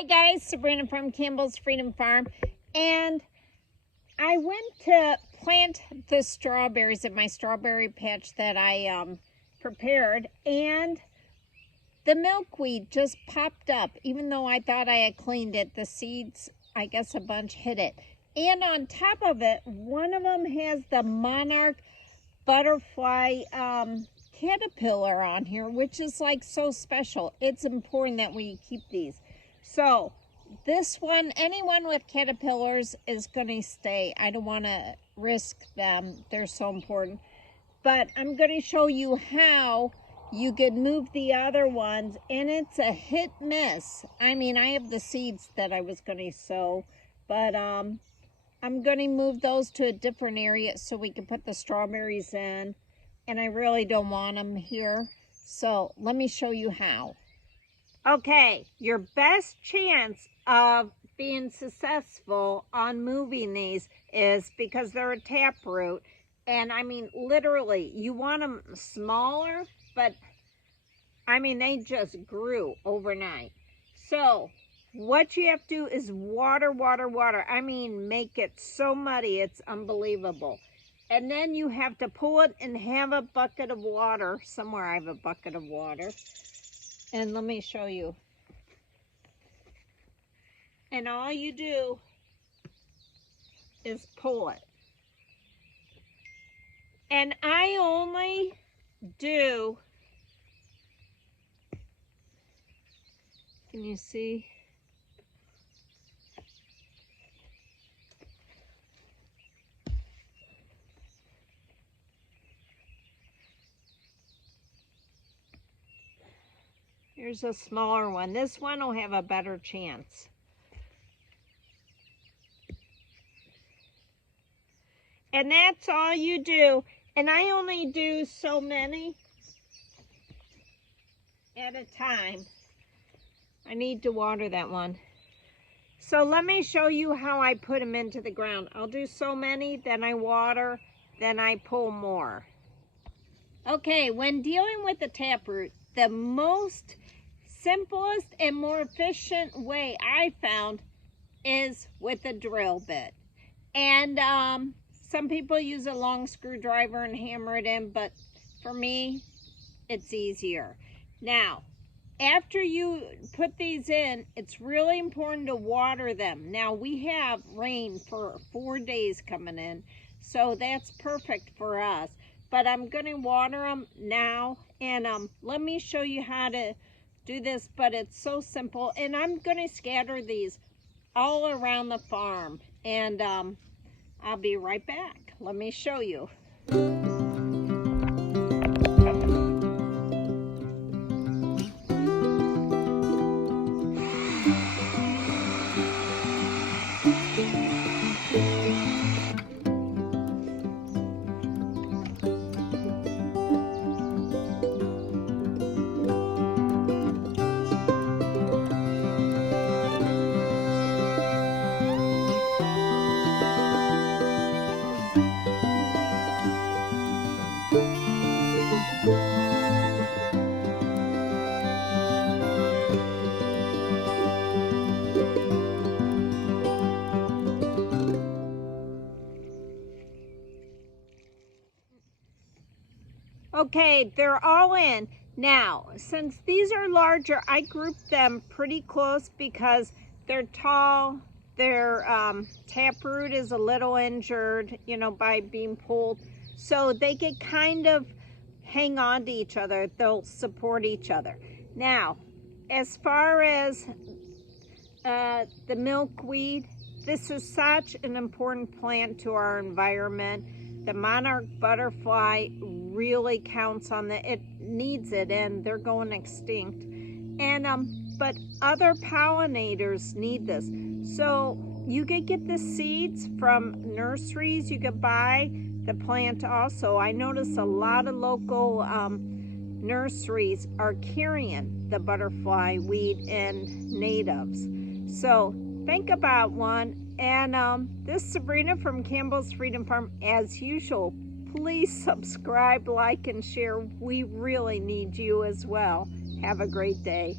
Hi guys, Sabrina from Campbell's Freedom Farm, and I went to plant the strawberries at my strawberry patch that I prepared, and the milkweed just popped up. Even though I thought I had cleaned it, the seeds, I guess a bunch hit it. And on top of it, one of them has the Monarch butterfly caterpillar on here, which is like so special. It's important that we keep these. So this one, anyone with caterpillars is going to stay. I don't want to risk them. They're so important. But I'm going to show you how you could move the other ones, and it's a hit miss. I mean, I have the seeds that I was going to sow, but I'm going to move those to a different area so we can put the strawberries in, and I really don't want them here. So let me show you how. Okay, your best chance of being successful on moving these is because they're a taproot. And I mean, literally, you want them smaller, but I mean, they just grew overnight. So what you have to do is water, water, water. I mean, make it so muddy, it's unbelievable. And then you have to pull it and have a bucket of water. Somewhere I have a bucket of water. And let me show you. And all you do is pull it. And I only do, can you see? Here's a smaller one. This one will have a better chance. And that's all you do. And I only do so many at a time. I need to water that one. So let me show you how I put them into the ground. I'll do so many, then I water, then I pull more. Okay, when dealing with the taproot, the most simplest and more efficient way I found is with a drill bit. And some people use a long screwdriver and hammer it in, but for me, it's easier. Now, after you put these in, it's really important to water them. Now, we have rain for 4 days coming in, so that's perfect for us. But I'm going to water them now, and let me show you how to do this, but it's so simple. And I'm going to scatter these all around the farm, and I'll be right back. Let me show you. Okay, they're all in. Now, since these are larger, I group them pretty close because they're tall. Their taproot is a little injured, you know, by being pulled. So they can kind of hang on to each other. They'll support each other. Now, as far as the milkweed, this is such an important plant to our environment. The monarch butterfly really counts on it needs it, and they're going extinct. And but other pollinators need this. So you could get the seeds from nurseries. You could buy the plant also. I notice a lot of local nurseries are carrying the butterfly weed in natives. So think about one. And this is Sabrina from Campbell's Freedom Farm. As usual, please subscribe, like, and share. We really need you as well. Have a great day.